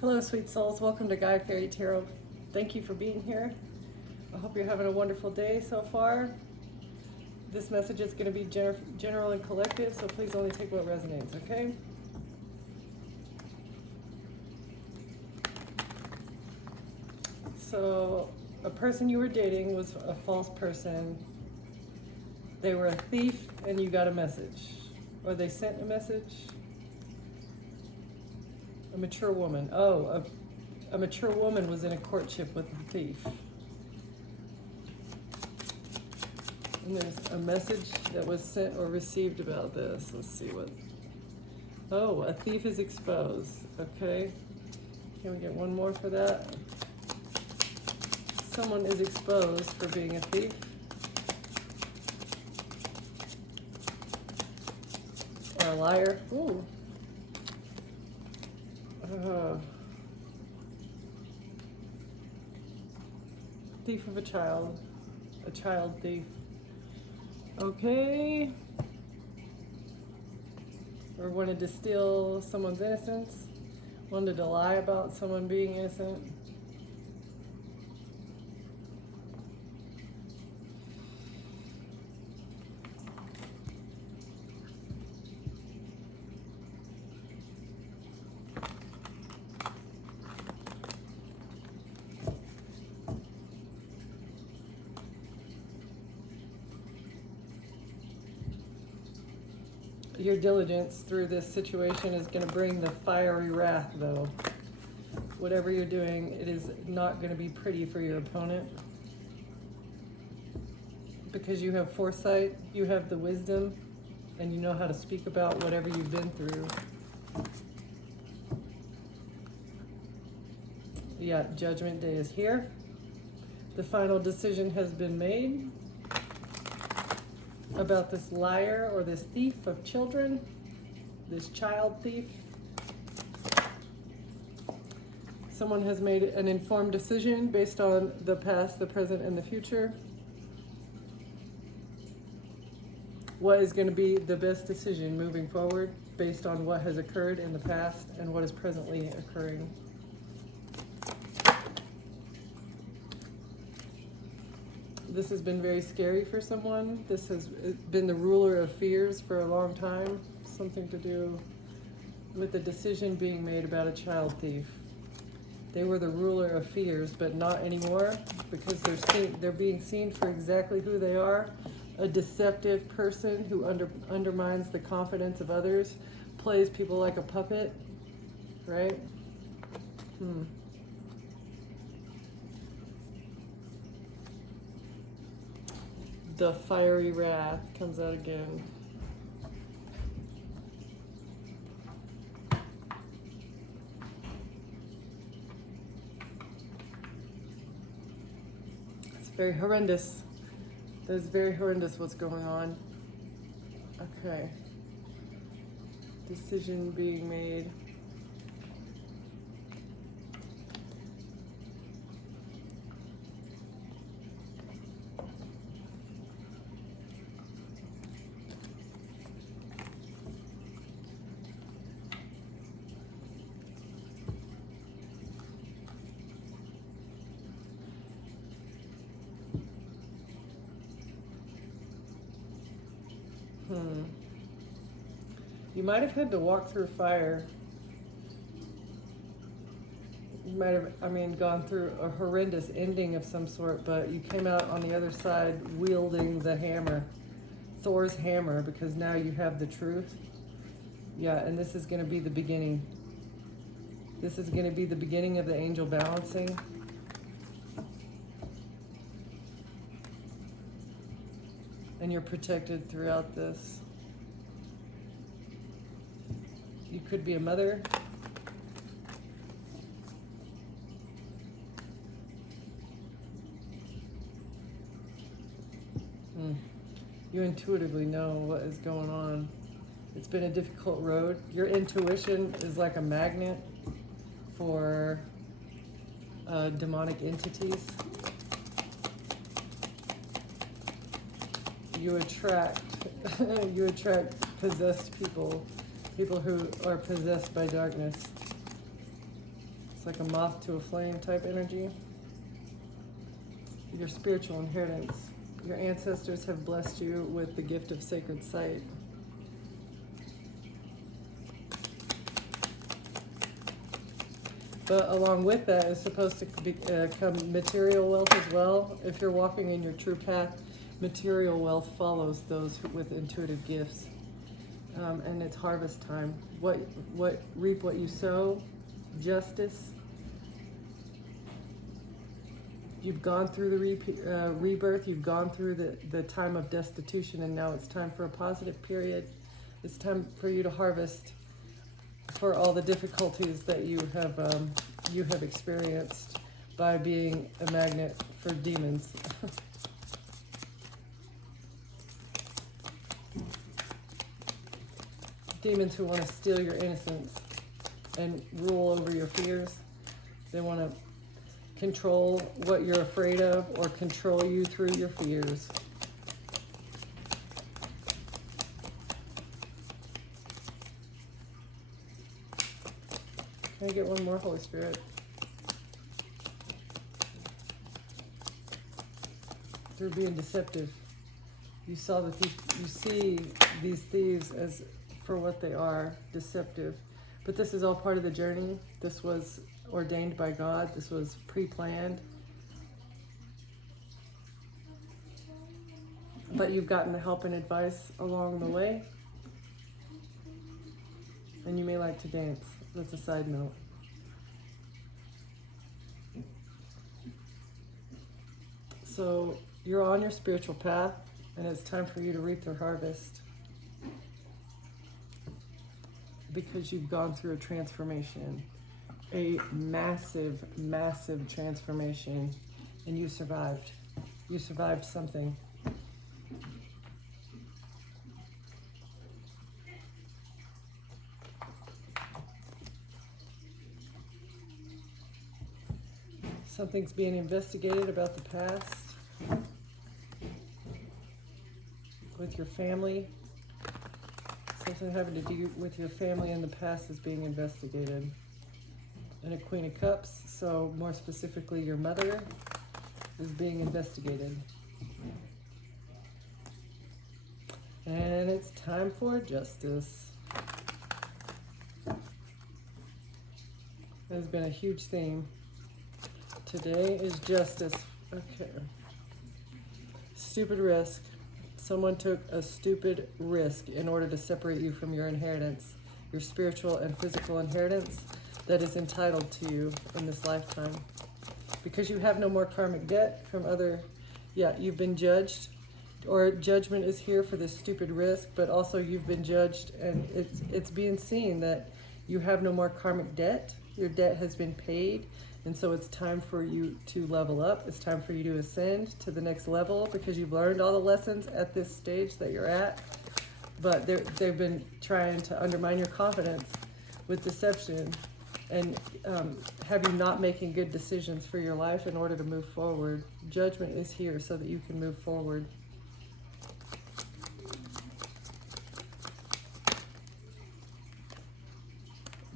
Hello, sweet souls. Welcome to Guy Fairy Tarot. Thank you for being here. I hope you're having a wonderful day so far. This message is going to be general and collective, so please only take what resonates, okay? So, a person you were dating was a false person. They were a thief, and you got a message. Or they sent a message. A mature woman. Oh, a mature woman was in a courtship with a thief. And there's a message that was sent or received about this. Let's see what. Oh, a thief is exposed. Okay. Can we get one more for that? Someone is exposed for being a thief. Or a liar. Ooh. Thief of a child thief. Okay. Or wanted to steal someone's innocence, wanted to lie about someone being innocent. Your diligence through this situation is going to bring the fiery wrath, though. Whatever you're doing, it is not going to be pretty for your opponent. Because you have foresight, you have the wisdom, and you know how to speak about whatever you've been through. Yeah, Judgment Day is here. The final decision has been made about this liar or this thief of children, this child thief. Someone has made an informed decision based on the past, the present, and the future. What is going to be the best decision moving forward based on what has occurred in the past and what is presently occurring? This has been very scary for someone. This has been the ruler of fears for a long time. Something to do with the decision being made about a child thief. They were the ruler of fears, but not anymore because they're being seen for exactly who they are. A deceptive person who undermines the confidence of others, plays people like a puppet, right? The fiery wrath comes out again. It's very horrendous. That's very horrendous what's going on. Okay. Decision being made. You might have had to walk through fire. You might have, gone through a horrendous ending of some sort, but you came out on the other side wielding the hammer, Thor's hammer, because now you have the truth. Yeah, and this is going to be the beginning. This is going to be the beginning of the angel balancing. And you're protected throughout this. You could be a mother. You intuitively know what is going on. It's been a difficult road. Your intuition is like a magnet for demonic entities. You attract possessed people who are possessed by darkness. It's like a moth to a flame type energy. Your spiritual inheritance. Your ancestors have blessed you with the gift of sacred sight. But along with that is supposed to come material wealth as well. If you're walking in your true path, material wealth follows those with intuitive gifts. And it's harvest time. Reap what you sow. Justice. You've gone through the rebirth. You've gone through the time of destitution, and now it's time for a positive period. It's time for you to harvest for all the difficulties that you have experienced by being a magnet for demons. Demons who want to steal your innocence and rule over your fears. They want to control what you're afraid of or control you through your fears. Can I get one more, Holy Spirit? Through being deceptive. You see these thieves as for what they are, deceptive. But this is all part of the journey. This was ordained by God. This was pre-planned. But you've gotten the help and advice along the way. And you may like to dance. That's a side note. So you're on your spiritual path, and it's time for you to reap the harvest. Because you've gone through a transformation. A massive, massive transformation. And you survived. You survived something. Something's being investigated about the past. With your family. Something having to do with your family in the past is being investigated. And a Queen of Cups, so more specifically your mother, is being investigated. And it's time for justice. There's been a huge theme. Today is justice. Okay. Stupid risk. Someone took a stupid risk in order to separate you from your inheritance, your spiritual and physical inheritance that is entitled to you in this lifetime. Because you have no more karmic debt from you've been judged, or judgment is here for this stupid risk, but also you've been judged, and it's being seen that you have no more karmic debt. Your debt has been paid. And so it's time for you to level up. It's time for you to ascend to the next level because you've learned all the lessons at this stage that you're at. But they've been trying to undermine your confidence with deception and have you not making good decisions for your life in order to move forward. Judgment is here so that you can move forward.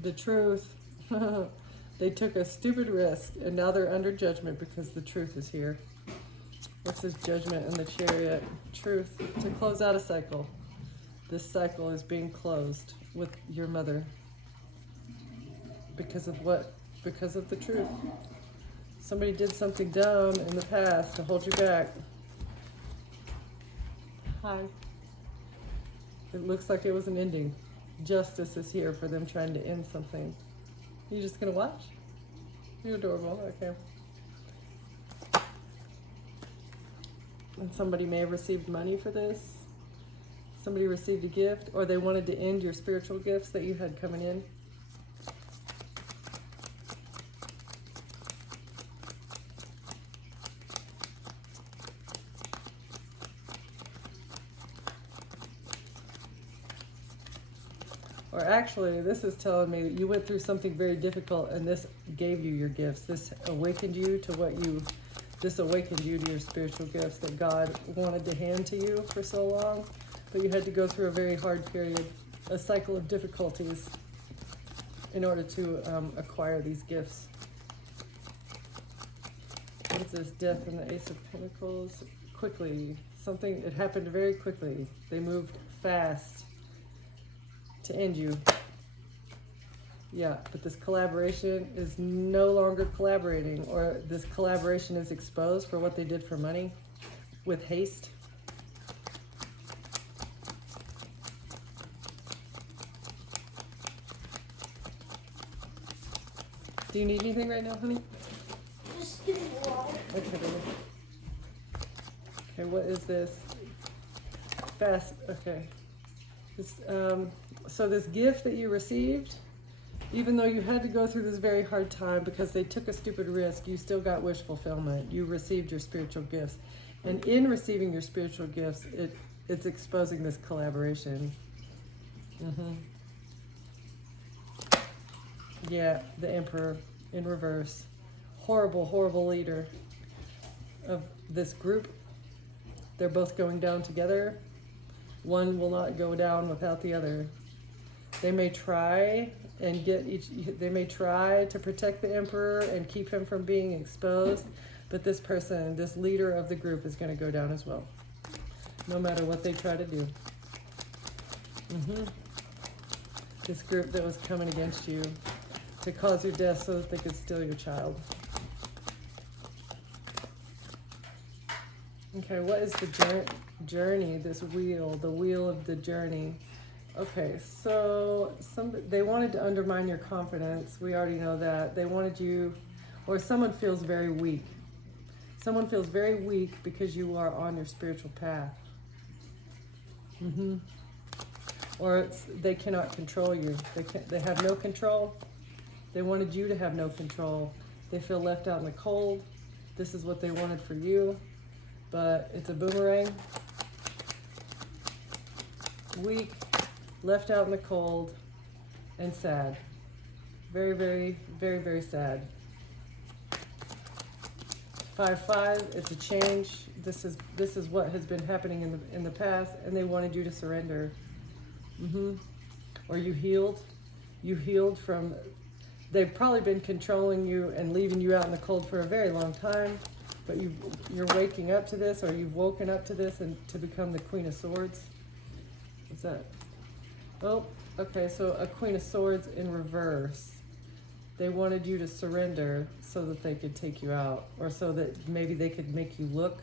The truth. They took a stupid risk, and now they're under judgment because the truth is here. What's this Judgment in the Chariot? Truth. To close out a cycle. This cycle is being closed with your mother. Because of what? Because of the truth. Somebody did something dumb in the past to hold you back. Hi. It looks like it was an ending. Justice is here for them trying to end something. You just gonna watch? You're adorable. Okay. And somebody may have received money for this. Somebody received a gift, or they wanted to end your spiritual gifts that you had coming in. Or actually, this is telling me that you went through something very difficult and this gave you your gifts. This awakened you to this awakened you to your spiritual gifts that God wanted to hand to you for so long. But you had to go through a very hard period, a cycle of difficulties. in order to acquire these gifts. What is this? Death and the Ace of Pentacles. Quickly. Something, it happened very quickly. They moved fast to end you. Yeah, but this collaboration is no longer collaborating, or this collaboration is exposed for what they did for money with haste. Do you need anything right now, honey? Just give me water. Okay, baby. Okay, what is this? Fast, okay. This, so this gift that you received, even though you had to go through this very hard time because they took a stupid risk, you still got wish fulfillment. You received your spiritual gifts. And in receiving your spiritual gifts, it's exposing this collaboration. Yeah, the Emperor in reverse. Horrible, horrible leader of this group. They're both going down together. One will not go down without the other. They may try and they may try to protect the Emperor and keep him from being exposed, but this person, this leader of the group, is going to go down as well, no matter what they try to do. This group that was coming against you to cause your death so that they could steal your child. Okay, what is the journey, this wheel, the wheel of the journey? Okay, so they wanted to undermine your confidence. We already know that. They wanted you, or someone feels very weak. Someone feels very weak because you are on your spiritual path. Or they cannot control you. They have no control. They wanted you to have no control. They feel left out in the cold. This is what they wanted for you. But it's a boomerang. Weak, left out in the cold, and sad. Very, very, very, very sad. 5-5, it's a change. This is what has been happening in the past, and they wanted you to surrender. Or you healed. You healed from. They've probably been controlling you and leaving you out in the cold for a very long time. But you're waking up to this, or you've woken up to this, and to become the Queen of Swords. What's that? Oh, okay, so a Queen of Swords in reverse. They wanted you to surrender so that they could take you out, or so that maybe they could make you look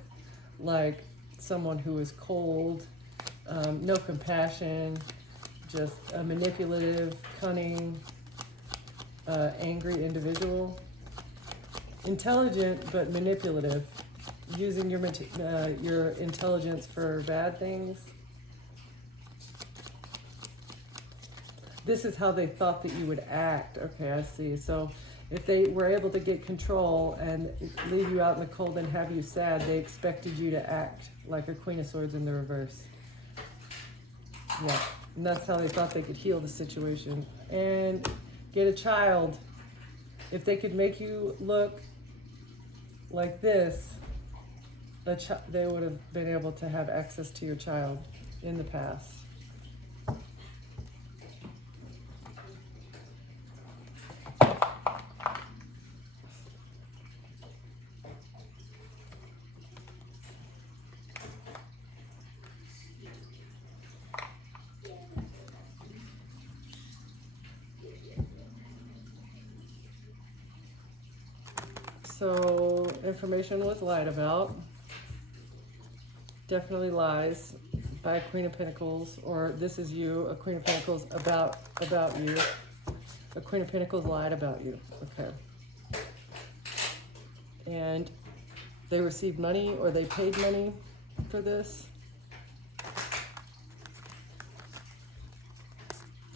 like someone who is cold, no compassion, just a manipulative, cunning, angry individual. Intelligent but manipulative, using your intelligence for bad things. This is how they thought that you would act. Okay, I see. So if they were able to get control and leave you out in the cold and have you sad, they expected you to act like a Queen of Swords in the reverse. Yeah, and that's how they thought they could heal the situation and get a child. If they could make you look like this, they would have been able to have access to your child in the past. So information was lied about. Definitely lies by a Queen of Pentacles, or this is you, a Queen of Pentacles about you. A Queen of Pentacles lied about you. Okay. And they received money, or they paid money for this.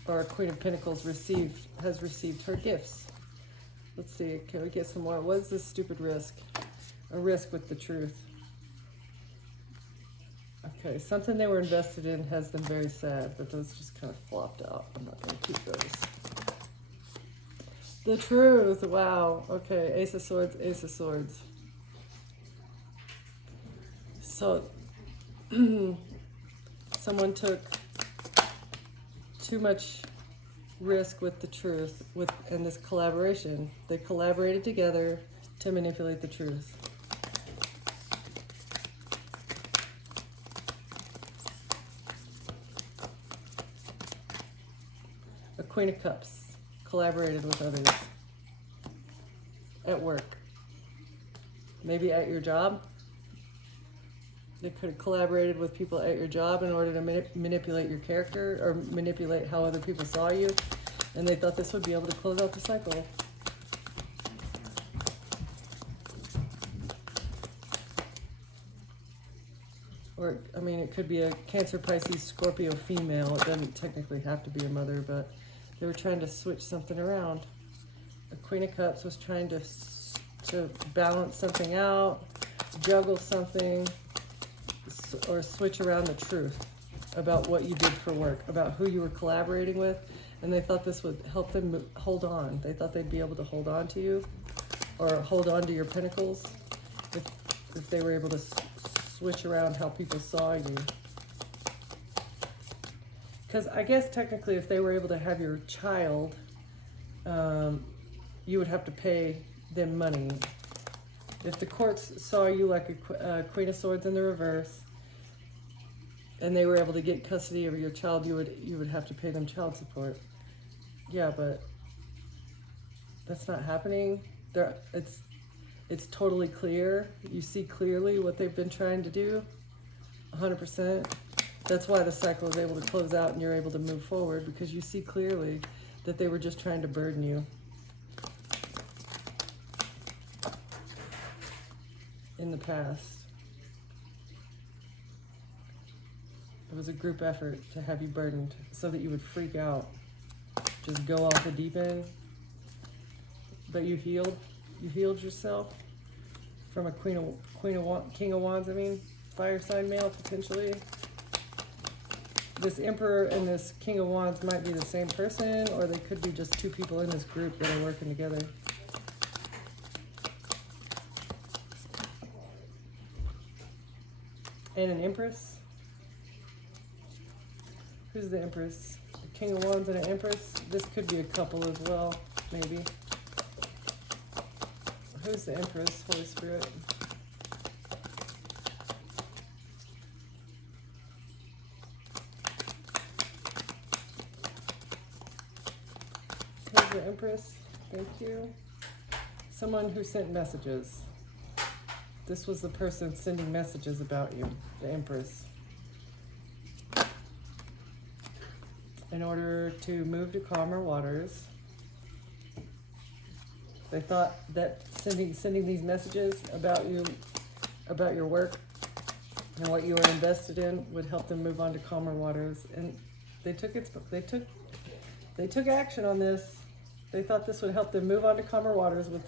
Or a Queen of Pentacles has received her gifts. Let's see, can we get some more? What is this stupid risk? A risk with the truth. Okay, something they were invested in has them very sad, but those just kind of flopped out. I'm not going to keep those. The truth, wow. Okay, Ace of Swords, Ace of Swords. So, someone took too much risk with the truth and this collaboration. They collaborated together to manipulate the truth. A Queen of Cups collaborated with others at work, maybe at your job. They could have collaborated with people at your job in order to manipulate your character or manipulate how other people saw you, and they thought this would be able to close out the cycle. Or, I mean, it could be a Cancer, Pisces, Scorpio female. It doesn't technically have to be a mother, but they were trying to switch something around. A Queen of Cups was trying to balance something out, juggle something, or switch around the truth about what you did for work, about who you were collaborating with, and they thought this would help them hold on. They thought they'd be able to hold on to you, or hold on to your pinnacles, if they were able to switch around how people saw you. Because I guess technically if they were able to have your child, you would have to pay them money. If the courts saw you like a Queen of Swords in the reverse, and they were able to get custody of your child, you would have to pay them child support. Yeah, but that's not happening. It's totally clear. You see clearly what they've been trying to do, 100%. That's why the cycle is able to close out and you're able to move forward, because you see clearly that they were just trying to burden you. In the past, it was a group effort to have you burdened so that you would freak out, just go off the deep end. But you healed yourself from a King of Wands, fire sign male potentially. This Emperor and this King of Wands might be the same person, or they could be just two people in this group that are working together. And an Empress. Who's the Empress? The King of Wands and an Empress. This could be a couple as well, maybe. Who's the Empress, Holy Spirit? Who's the Empress? Thank you. Someone who sent messages. This was the person sending messages about you, the Empress. In order to move to calmer waters, they thought that sending these messages about you, about your work and what you were invested in, would help them move on to calmer waters. And they took action on this. They thought this would help them move on to calmer waters with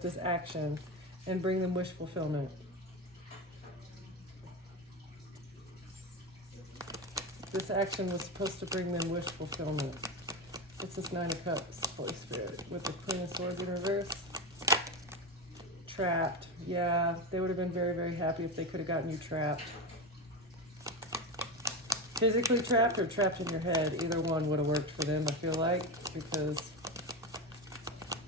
this action and bring them wish fulfillment. This action was supposed to bring them wish fulfillment. What's this Nine of Cups, Holy Spirit? With the Queen of Swords in reverse. Trapped. Yeah, they would have been very, very happy if they could have gotten you trapped. Physically trapped or trapped in your head. Either one would have worked for them, I feel like, because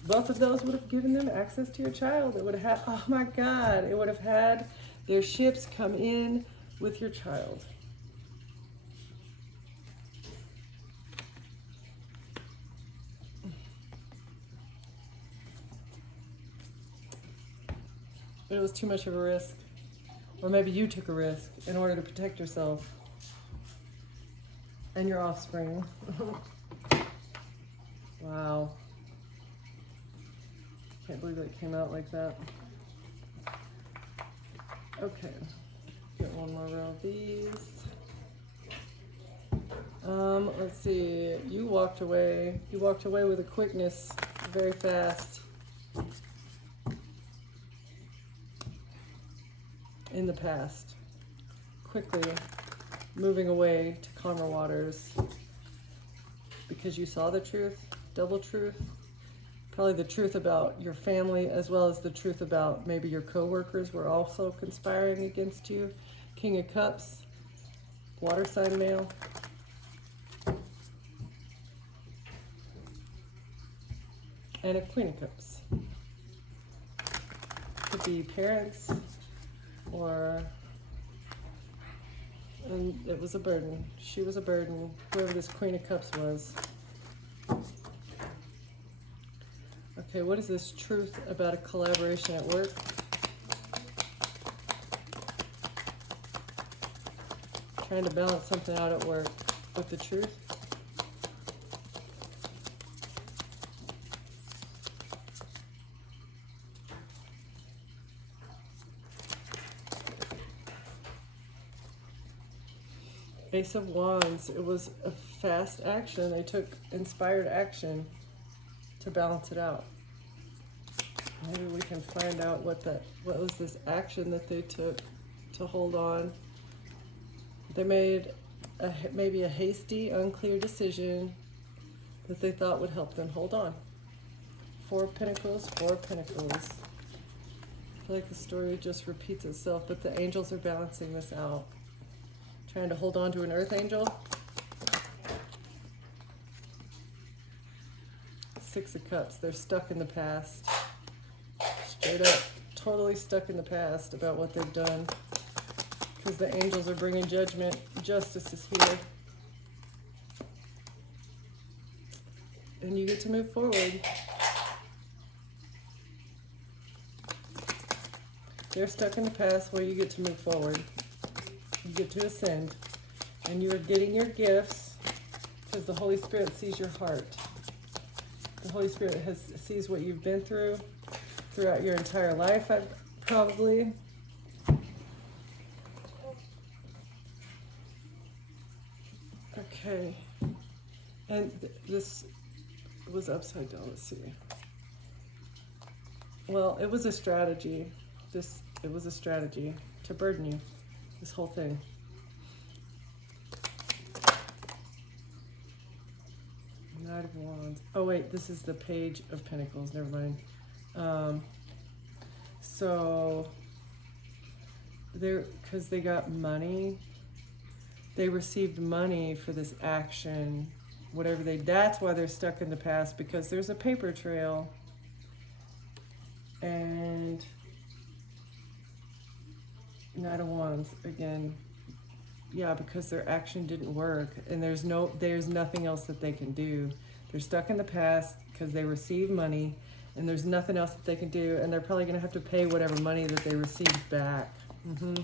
both of those would have given them access to your child. It would have had, oh my God, it would have had their ships come in with your child. But it was too much of a risk. Or maybe you took a risk in order to protect yourself and your offspring. Wow. Can't believe it came out like that. Okay. Get one more row of these. Let's see. You walked away. You walked away with a quickness, very fast. In the past, quickly moving away to calmer waters because you saw the truth, double truth, probably the truth about your family as well as the truth about maybe your co-workers were also conspiring against you. King of Cups, water sign male. and a Queen of Cups. Could be parents, or and it was a burden. She was a burden, whoever this Queen of Cups was. Okay, what is this truth about a collaboration at work? Trying to balance something out at work with the truth. Ace of Wands, it was a fast action. They took inspired action to balance it out. Maybe we can find out what was this action that they took to hold on. They made maybe a hasty, unclear decision that they thought would help them hold on. Four of Pentacles, Four of Pentacles. I feel like the story just repeats itself, but the angels are balancing this out. Trying to hold on to an earth angel. Six of Cups, they're stuck in the past. Straight up, totally stuck in the past about what they've done. Because the angels are bringing judgment. Justice is here. And you get to move forward. They're stuck in the past, well, you get to move forward. You get to ascend. And you are getting your gifts because the Holy Spirit sees your heart. The Holy Spirit sees what you've been through throughout your entire life, probably. Okay. And this was upside down. Let's see. Well, it was a strategy. It was a strategy to burden you. This whole thing. Knight of Wands. Oh wait, this is the Page of Pentacles. Never mind. So because they got money, they received money for this action, whatever that's why they're stuck in the past, because there's a paper trail. And Knight of Wands again. Yeah, because their action didn't work, and there's nothing else that they can do. They're stuck in the past because they received money, and there's nothing else that they can do, and they're probably going to have to pay whatever money that they received back. They're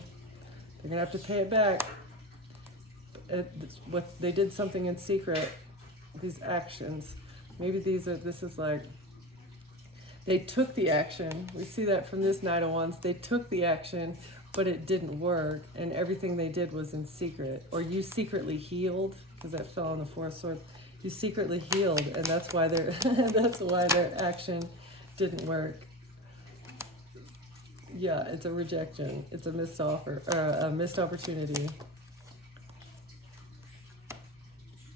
going to have to pay it back. What they did something in secret. These actions. Maybe this is like they took the action. We see that from this Knight of Wands. They took the action, but it didn't work, and everything they did was in secret. Or you secretly healed, because that fell on the Four of Swords. You secretly healed, and that's why their action didn't work. Yeah, it's a rejection. It's a missed offer, or a missed opportunity.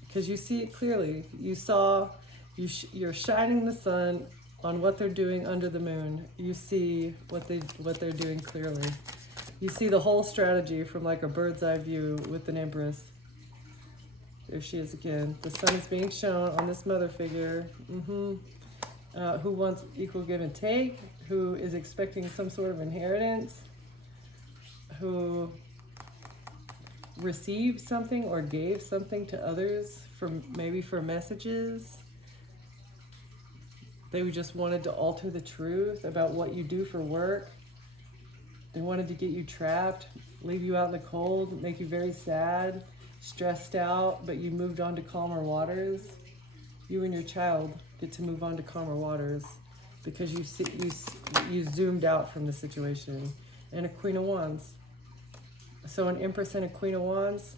Because you see it clearly. You're shining the sun on what they're doing under the moon. You see what they're doing clearly. You see the whole strategy from like a bird's eye view with an Empress. There she is again. The sun is being shown on this mother figure. Who wants equal give and take, who is expecting some sort of inheritance, who received something or gave something to others maybe for messages. They just wanted to alter the truth about what you do for work. They wanted to get you trapped, leave you out in the cold, make you very sad, stressed out, but you moved on to calmer waters. You and your child get to move on to calmer waters because you zoomed out from the situation. And a Queen of Wands. So an Empress and a Queen of Wands,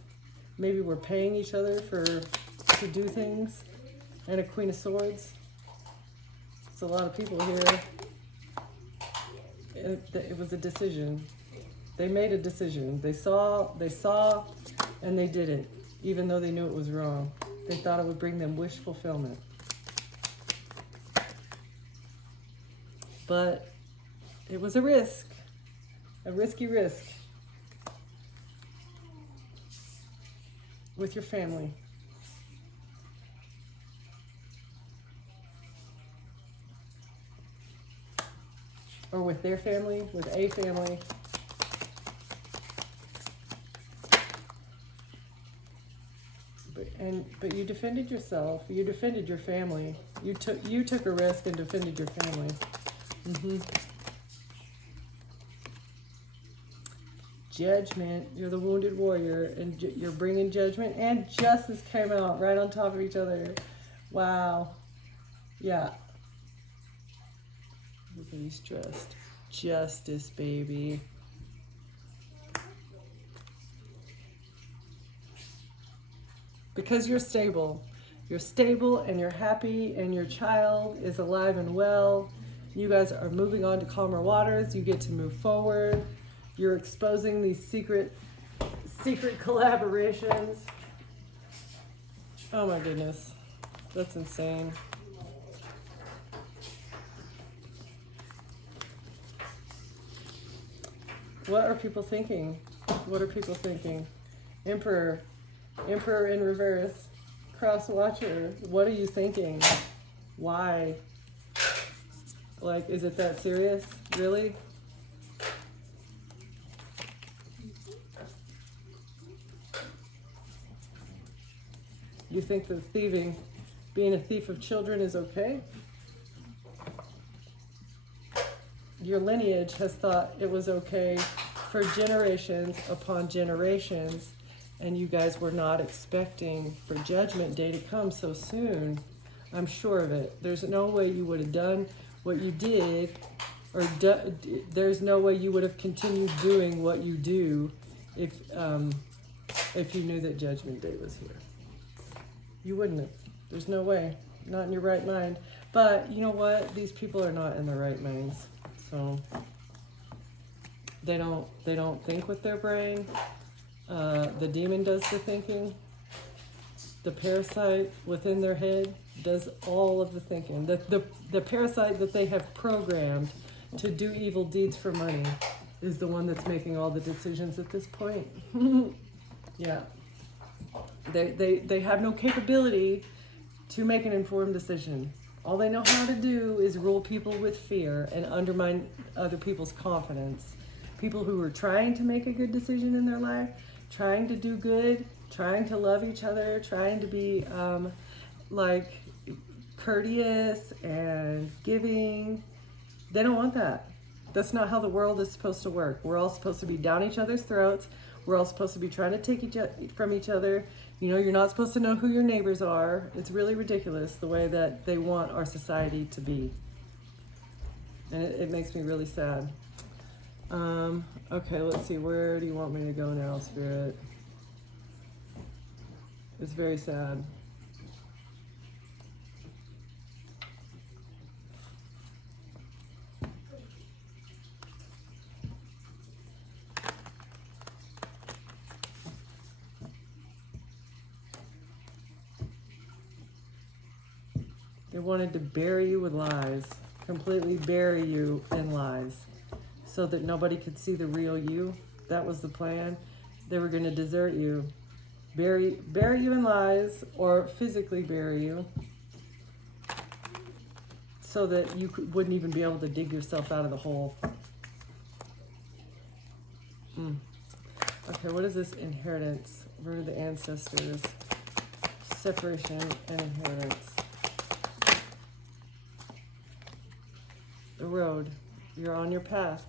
maybe we're paying each other to do things. And a Queen of Swords. It's a lot of people here. It was a decision. They made a decision. They saw, and they did it, even though they knew it was wrong. They thought it would bring them wish fulfillment. But it was a risky risk with your family. or with their family, with a family. But you defended yourself. You defended your family. You took a risk and defended your family. Judgment. You're the wounded warrior, and you're bringing judgment and justice came out right on top of each other. Wow. Yeah. Everybody's stressed. Justice, baby. Because you're stable. You're stable and you're happy and your child is alive and well. You guys are moving on to calmer waters. You get to move forward. You're exposing these secret collaborations. Oh my goodness. That's insane. What are people thinking? What are people thinking? Emperor in reverse. Cross watcher. What are you thinking? Why? Like, is it that serious? Really? You think that thieving, being a thief of children is okay? Your lineage has thought it was okay for generations upon generations, and you guys were not expecting for Judgment Day to come so soon. I'm sure of it. There's no way you would have done what you did, or there's no way you would have continued doing what you do if you knew that Judgment Day was here. You wouldn't have. There's no way. Not in your right mind. But you know what? These people are not in their right minds. So they don't think with their brain. The demon does the thinking. The parasite within their head does all of the thinking. The parasite that they have programmed to do evil deeds for money is the one that's making all the decisions at this point. Yeah. They have no capability to make an informed decision. All they know how to do is rule people with fear and undermine other people's confidence. People who are trying to make a good decision in their life, trying to do good, trying to love each other, trying to be like courteous and giving. They don't want that. That's not how the world is supposed to work. We're all supposed to be down each other's throats. We're all supposed to be trying to take from each other. You know, you're not supposed to know who your neighbors are. It's really ridiculous the way that they want our society to be. And it makes me really sad. Okay, let's see. Where do you want me to go now, Spirit? It's very sad. They wanted to bury you with lies, completely bury you in lies, so that nobody could see the real you. That was the plan. They were going to desert you, bury you in lies, or physically bury you, so that you wouldn't even be able to dig yourself out of the hole. Okay, what is this inheritance? Root of the ancestors, separation and inheritance. The road. You're on your path.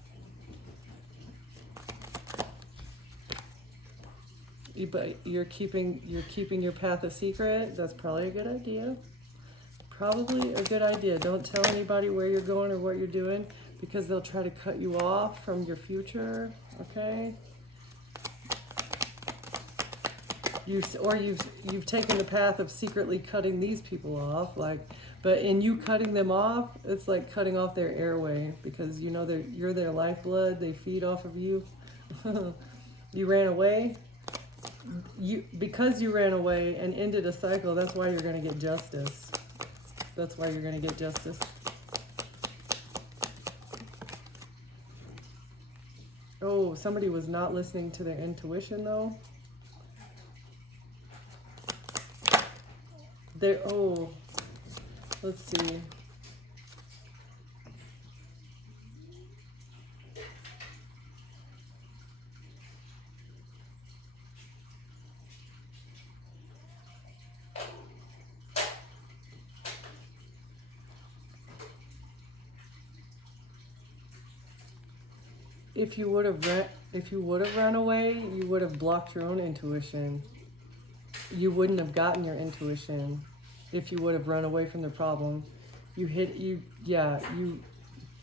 But you're keeping your path a secret. That's probably a good idea. Probably a good idea. Don't tell anybody where you're going or what you're doing, because they'll try to cut you off from your future. Okay? You've taken the path of secretly cutting these people off, but in you cutting them off, it's like cutting off their airway, because you know you're their lifeblood. They feed off of you. You ran away. Because you ran away and ended a cycle. That's why you're going to get justice. That's why you're going to get justice. Oh, somebody was not listening to their intuition, though. Let's see. if you would have run away, you would have blocked your own intuition. You wouldn't have gotten your intuition if you would have run away from the problem. You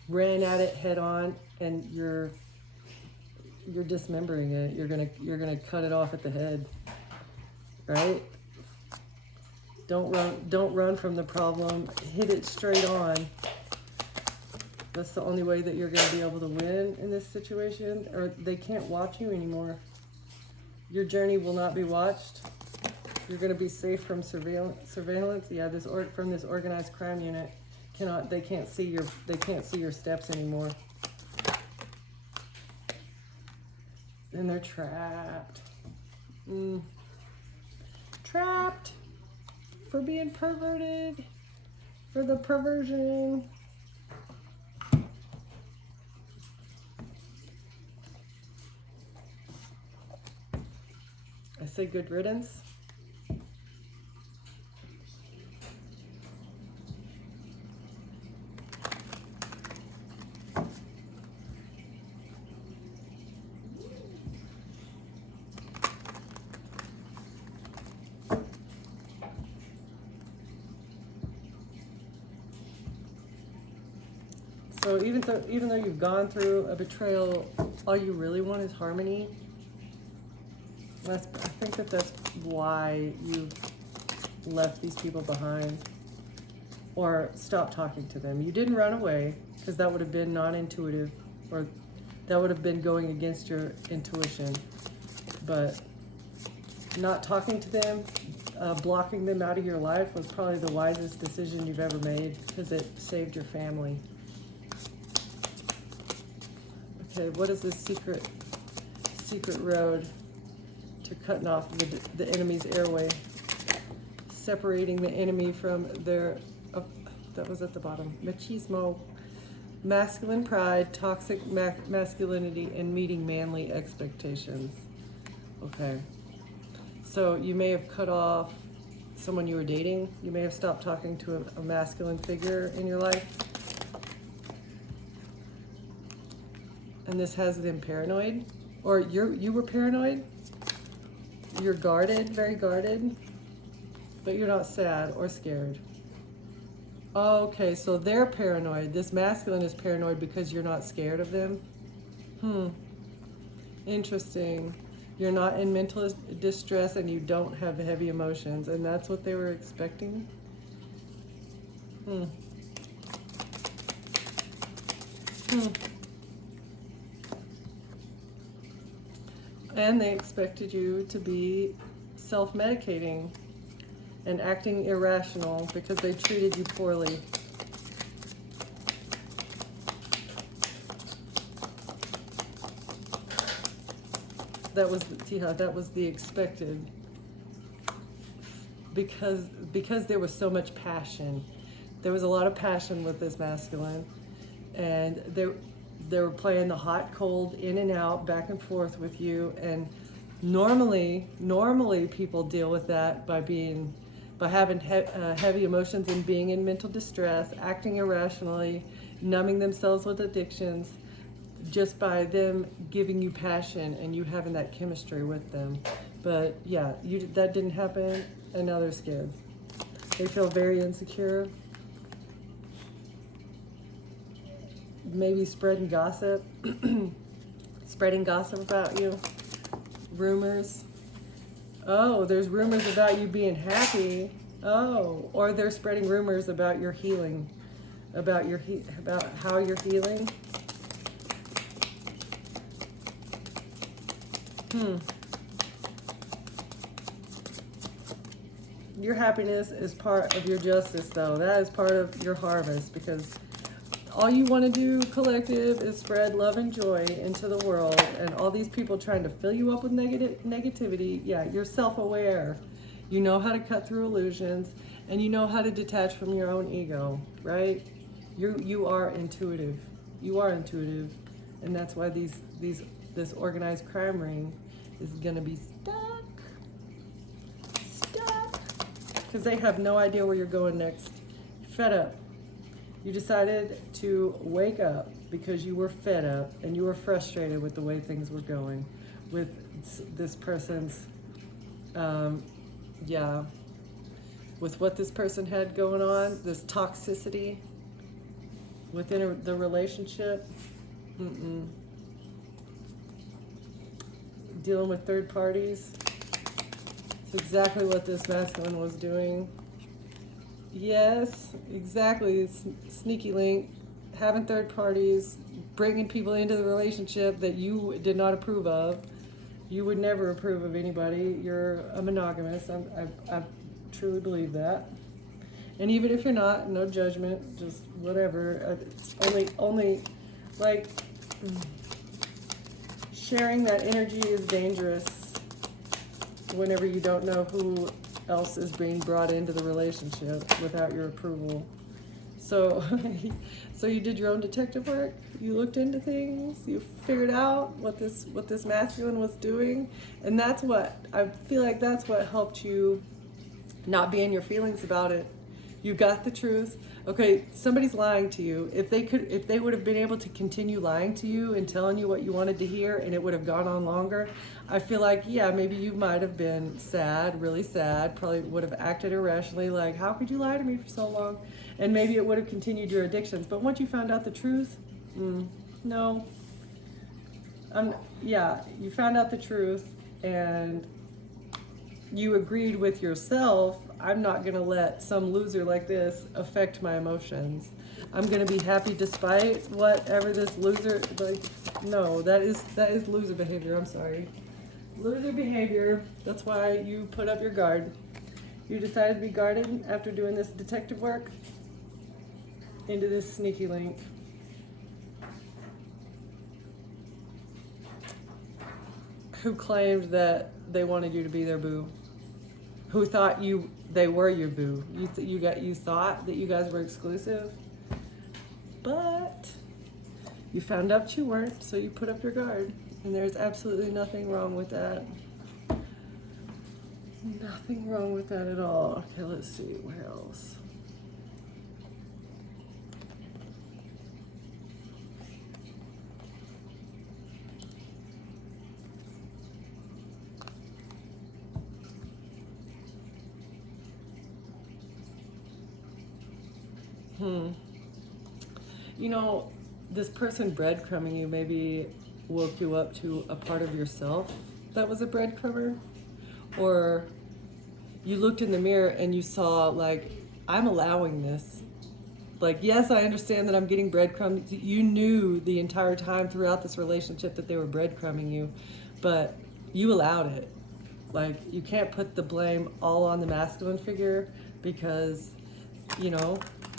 ran at it head on, and you're dismembering it. You're gonna cut it off at the head, right? Don't run from the problem. Hit it straight on. That's the only way that you're going to be able to win in this situation, or they can't watch you anymore. Your journey will not be watched. You're going to be safe from surveillance. Yeah, from this organized crime unit. They can't see your steps anymore. And they're trapped. Trapped for being perverted, for the perversion. I say good riddance. So even though you've gone through a betrayal, all you really want is harmony. I think that's why you left these people behind or stopped talking to them. You didn't run away because that would have been non-intuitive, or that would have been going against your intuition. But not talking to them, blocking them out of your life was probably the wisest decision you've ever made because it saved your family. Okay, what is this secret road to cutting off the enemy's airway, separating the enemy from their, that was at the bottom, machismo, masculine pride, toxic masculinity, and meeting manly expectations. Okay, so you may have cut off someone you were dating. You may have stopped talking to a masculine figure in your life. And this has them paranoid, or you were paranoid. You're guarded, very guarded, but you're not sad or scared. Okay, so they're paranoid. This masculine is paranoid because you're not scared of them. Interesting. You're not in mental distress and you don't have heavy emotions, and that's what they were expecting. And they expected you to be self-medicating and acting irrational because they treated you poorly. That was the expected. Because there was so much passion. There was a lot of passion with this masculine, and they were playing the hot, cold, in and out, back and forth with you. And normally people deal with that by having heavy emotions and being in mental distress, acting irrationally, numbing themselves with addictions, just by them giving you passion and you having that chemistry with them. But yeah, that didn't happen, and now they're scared. They feel very insecure. Maybe spreading gossip about you, rumors. Oh, there's rumors about you being happy. Oh, or they're spreading rumors about your healing, about how you're healing. Your happiness is part of your justice, though. That is part of your harvest, because all you want to do, collective, is spread love and joy into the world. And all these people trying to fill you up with negativity, yeah, you're self-aware. You know how to cut through illusions, and you know how to detach from your own ego, right? You are intuitive. You are intuitive, and that's why this organized crime ring is gonna be stuck, because they have no idea where you're going next. Fed up. You decided to wake up because you were fed up and you were frustrated with the way things were going with this person's, with what this person had going on, this toxicity within the relationship. Dealing with third parties. It's exactly what this masculine was doing. Yes, exactly. Sneaky link, having third parties, bringing people into the relationship that you did not approve of. You would never approve of anybody. You're a monogamous. I truly believe that. And even if you're not, no judgment, just whatever. Only like sharing that energy is dangerous whenever you don't know who else is being brought into the relationship without your approval. So, so you did your own detective work. You looked into things. You figured out what this masculine was doing, and that's what I feel like. That's what helped you not be in your feelings about it. You got the truth. Okay, somebody's lying to you. If they would have been able to continue lying to you and telling you what you wanted to hear, and it would have gone on longer, I feel like, yeah, maybe you might have been sad, really sad, probably would have acted irrationally, like, how could you lie to me for so long? And maybe it would have continued your addictions. But once you found out the truth, no. You found out the truth, and you agreed with yourself, I'm not going to let some loser like this affect my emotions. I'm going to be happy despite whatever this loser, like, no, that is loser behavior. I'm sorry. Loser behavior. That's why you put up your guard. You decided to be guarded after doing this detective work into this sneaky link. Who claimed that they wanted you to be their boo. Who thought they were your boo. You thought that you guys were exclusive, but you found out you weren't, so you put up your guard, and there's absolutely nothing wrong with that. Nothing wrong with that at all. Okay, let's see, where else? You know, this person breadcrumbing you maybe woke you up to a part of yourself that was a breadcrumber. Or you looked in the mirror and you saw, like, I'm allowing this. Like, yes, I understand that I'm getting breadcrumbs. You knew the entire time throughout this relationship that they were breadcrumbing you, but you allowed it. Like, you can't put the blame all on the masculine figure because, you know,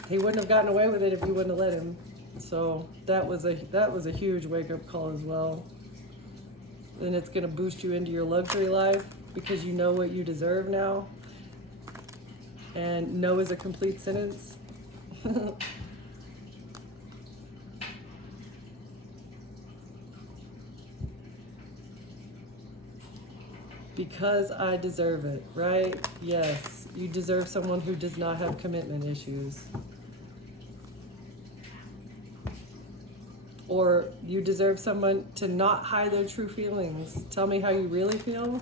he wouldn't have gotten away with it if you wouldn't have let him. So that was a huge wake-up call as well. And it's going to boost you into your luxury life because you know what you deserve now. And no is a complete sentence. Because I deserve it, right? Yes, you deserve someone who does not have commitment issues. Or you deserve someone to not hide their true feelings. Tell me how you really feel.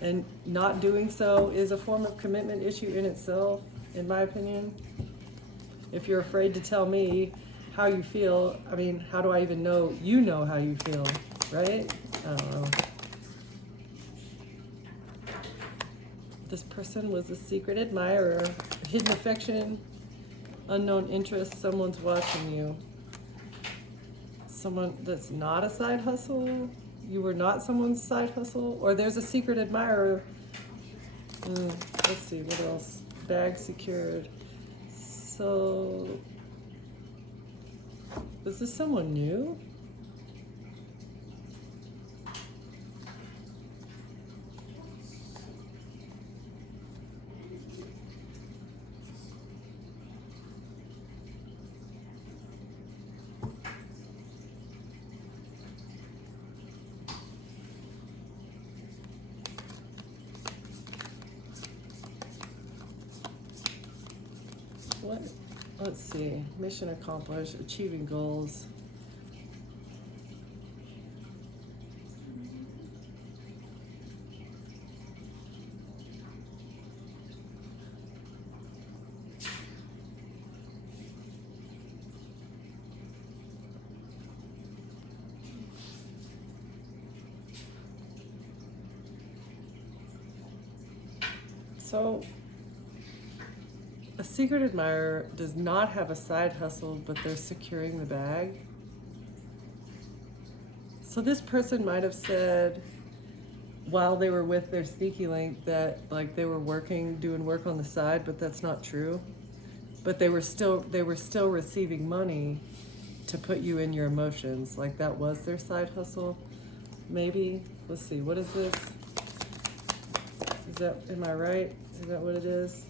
And not doing so is a form of commitment issue in itself, in my opinion. If you're afraid to tell me how you feel, I mean, how do I even know you know how you feel, right? I don't know. This person was a secret admirer, hidden affection, unknown interest, someone's watching you. Someone that's not a side hustle. You were not someone's side hustle. Or there's a secret admirer. Let's see, what else? Bag secured. So, is this someone new? What let's see. Mission accomplished, achieving goals. So, a secret admirer does not have a side hustle, but they're securing the bag. So this person might have said, while they were with their sneaky link, that like they were doing work on the side, but that's not true. But they were still receiving money to put you in your emotions. Like that was their side hustle. Maybe. Let's see. What is this? Am I right? Is that what it is?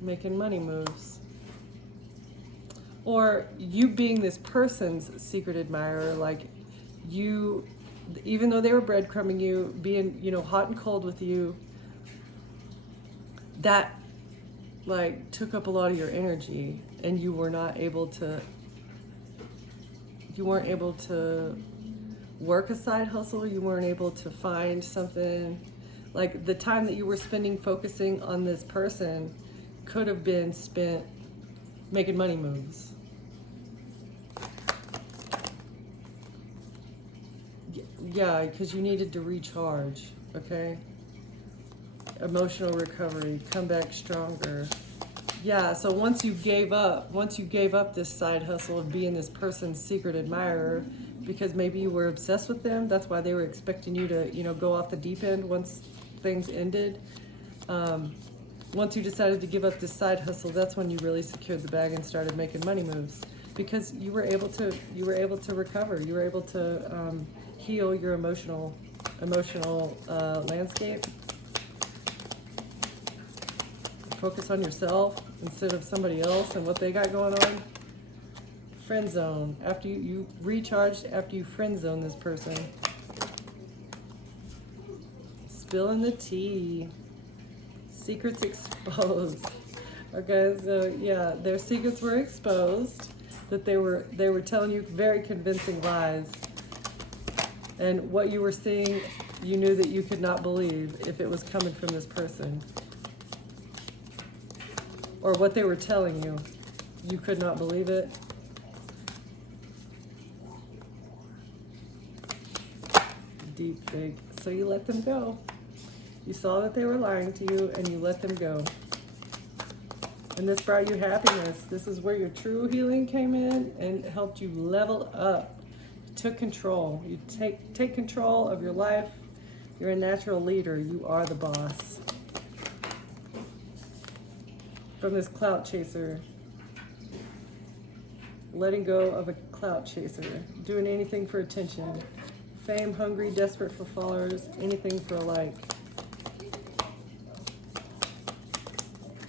Making money moves. Or you being this person's secret admirer, like you, even though they were breadcrumbing you, being, hot and cold with you, that like took up a lot of your energy, and you weren't able to work a side hustle. You weren't able to find something. Like the time that you were spending focusing on this person could have been spent making money moves. Yeah, because you needed to recharge, okay? Emotional recovery, come back stronger. Yeah, so once you gave up this side hustle of being this person's secret admirer, because maybe you were obsessed with them, that's why they were expecting you to, go off the deep end once things ended. Once you decided to give up this side hustle, that's when you really secured the bag and started making money moves, because you were able to recover. You were able to heal your emotional landscape. Focus on yourself instead of somebody else and what they got going on. Friend zone. After you recharged, after you friend zone this person. Spilling the tea. Secrets exposed. Okay, so yeah, their secrets were exposed. That they were telling you very convincing lies. And what you were seeing, you knew that you could not believe if it was coming from this person. Or what they were telling you, you could not believe it. Deep fake. So you let them go. You saw that they were lying to you and you let them go. And this brought you happiness. This is where your true healing came in and helped you level up. Took control. You take control of your life. You're a natural leader. You are the boss. From this clout chaser. Letting go of a clout chaser. Doing anything for attention. Fame, hungry, desperate for followers. Anything for a like.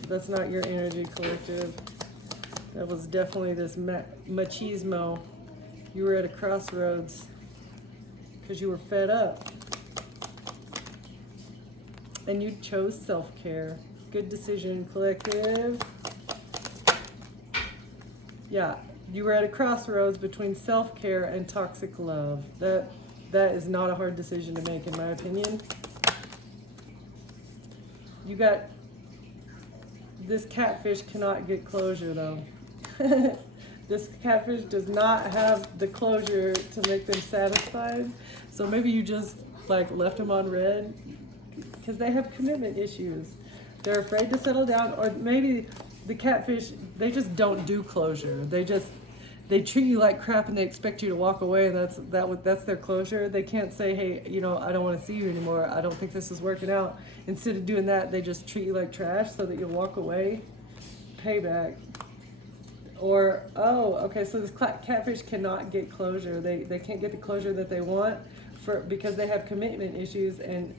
That's not your energy, collective. That was definitely this machismo. You were at a crossroads because you were fed up. And you chose self-care. Good decision, collective. Yeah, you were at a crossroads between self-care and toxic love. That is not a hard decision to make, in my opinion. You got... This catfish cannot get closure, though. This catfish does not have the closure to make them satisfied. So maybe you just left them on red because they have commitment issues. They're afraid to settle down, or maybe the catfish, they just don't do closure. They treat you like crap and they expect you to walk away, and that's their closure. They can't say, hey, I don't want to see you anymore. I don't think this is working out. Instead of doing that, they just treat you like trash so that you'll walk away. Payback. Or, okay, so this catfish cannot get closure. They can't get the closure that they want because they have commitment issues, and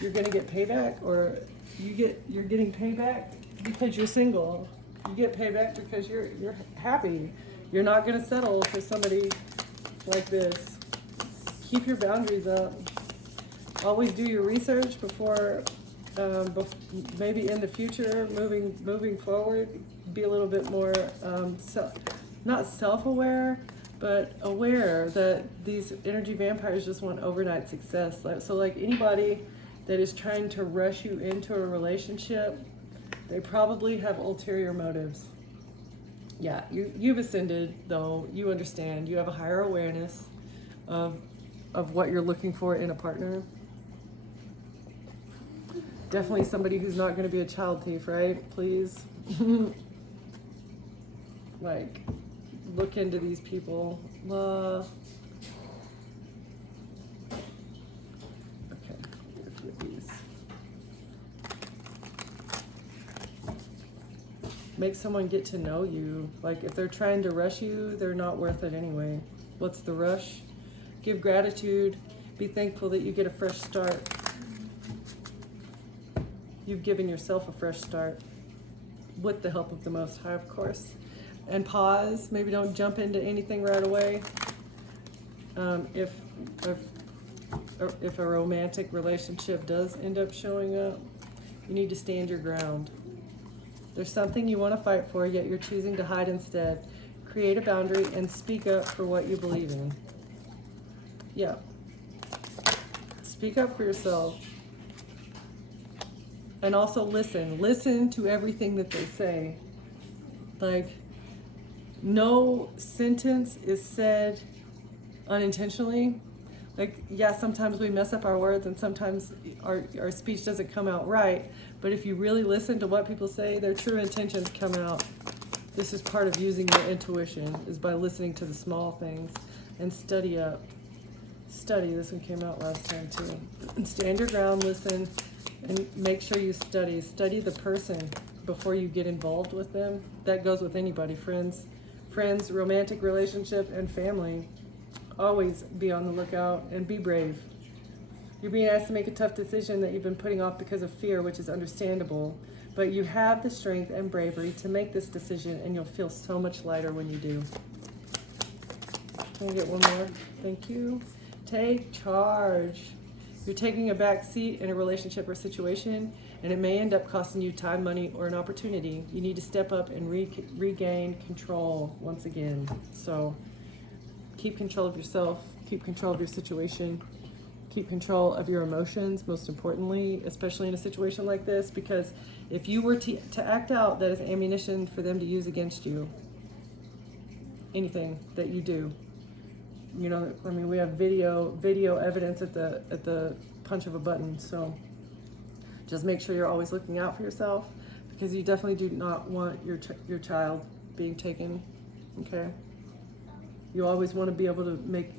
you're gonna get payback, or you're getting payback because you're single. You get payback because you're happy. You're not gonna settle for somebody like this. Keep your boundaries up. Always do your research before maybe in the future, moving forward, be a little bit more not self-aware, but aware that these energy vampires just want overnight success. So like anybody that is trying to rush you into a relationship, they probably have ulterior motives. Yeah, you've ascended, though. You understand. You have a higher awareness of what you're looking for in a partner. Definitely somebody who's not going to be a child thief, right? Please. Like, look into these people. Okay. A few of these. Make someone get to know you. Like, if they're trying to rush you, they're not worth it anyway. What's the rush? Give gratitude. Be thankful that you get a fresh start. You've given yourself a fresh start with the help of the Most High, of course. And pause. Maybe don't jump into anything right away. If a romantic relationship does end up showing up, you need to stand your ground. There's something you want to fight for, yet you're choosing to hide instead. Create a boundary and speak up for what you believe in. Yeah. Speak up for yourself. And also listen. Listen to everything that they say. Like, no sentence is said unintentionally. Like, yeah, sometimes we mess up our words and sometimes our speech doesn't come out right. But if you really listen to what people say, their true intentions come out. This is part of using your intuition, is by listening to the small things and study up. Study, this one came out last time too. And stand your ground, listen, and make sure you study. Study the person before you get involved with them. That goes with anybody, friends, romantic relationship, and family. Always be on the lookout and be brave. You're being asked to make a tough decision that you've been putting off because of fear, which is understandable. But you have the strength and bravery to make this decision, and you'll feel so much lighter when you do. Can I get one more? Thank you. Take charge. You're taking a back seat in a relationship or situation, and it may end up costing you time, money, or an opportunity. You need to step up and regain control once again. So keep control of yourself, keep control of your situation, keep control of your emotions, most importantly, especially in a situation like this, because if you were to act out, that is ammunition for them to use against you. Anything that you do. You know, I mean, we have video evidence at the punch of a button. So just make sure you're always looking out for yourself, because you definitely do not want your child being taken. Okay. You always want to be able to make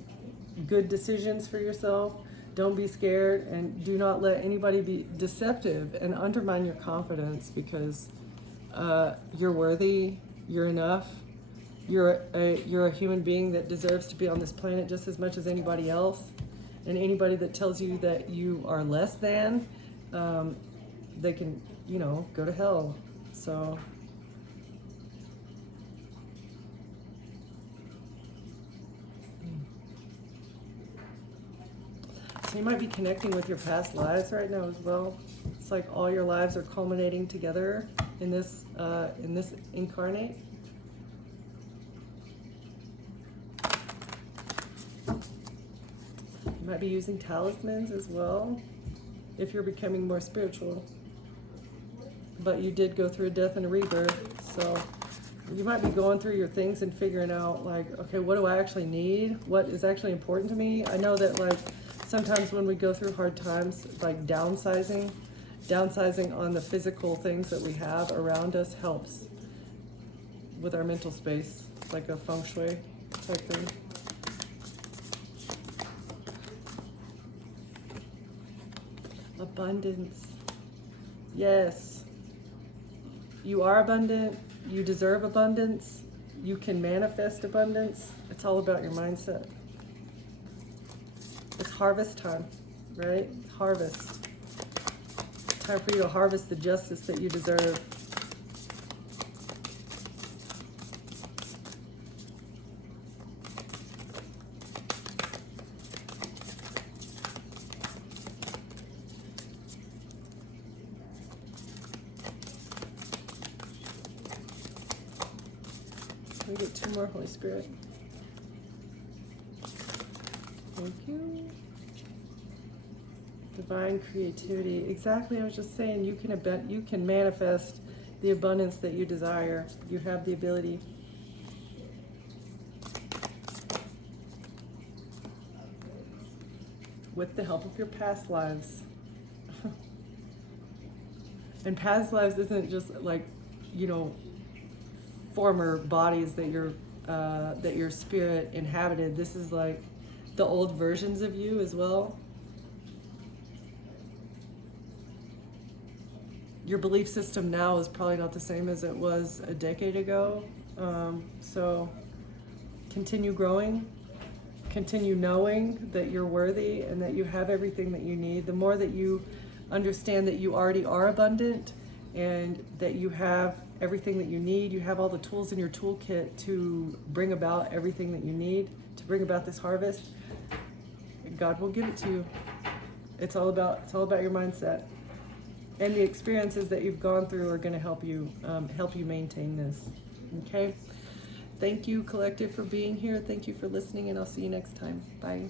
good decisions for yourself. Don't be scared, and do not let anybody be deceptive and undermine your confidence, because you're worthy, you're enough. You're a human being that deserves to be on this planet just as much as anybody else. And anybody that tells you that you are less than, they can, go to hell. So you might be connecting with your past lives right now as well. It's like all your lives are culminating together in this incarnate. You might be using talismans as well if you're becoming more spiritual. But you did go through a death and a rebirth, so you might be going through your things and figuring out, like, okay, what do I actually need? What is actually important to me? I know that, like, sometimes when we go through hard times, like downsizing on the physical things that we have around us helps with our mental space, like a feng shui type thing. Abundance. Yes. You are abundant. You deserve abundance. You can manifest abundance. It's all about your mindset. It's harvest time, right? Harvest. Time for you to harvest the justice that you deserve. We get 2 more, Holy Spirit. Thank you. Divine creativity. Exactly, I was just saying, you can manifest the abundance that you desire. You have the ability. With the help of your past lives. And past lives isn't just like, you know, former bodies that your spirit inhabited. This is like the old versions of you as well. Your belief system now is probably not the same as it was a decade ago. So continue growing, continue knowing that you're worthy and that you have everything that you need. The more that you understand that you already are abundant and that you have everything that you need, you have all the tools in your toolkit to bring about everything that you need to bring about this harvest, God will give it to you. It's all about your mindset. And the experiences that you've gone through are going to help you maintain this. Okay? Thank you, Collective, for being here. Thank you for listening, and I'll see you next time. Bye.